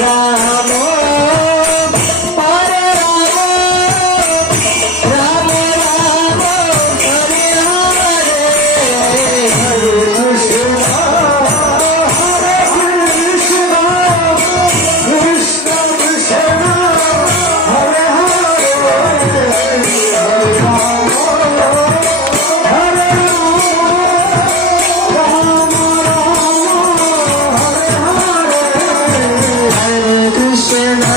Krishna Krishna Hare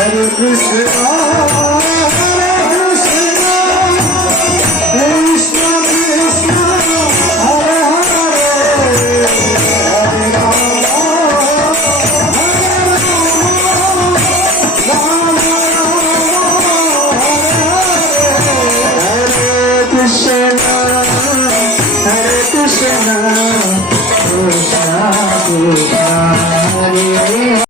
Hare Krishna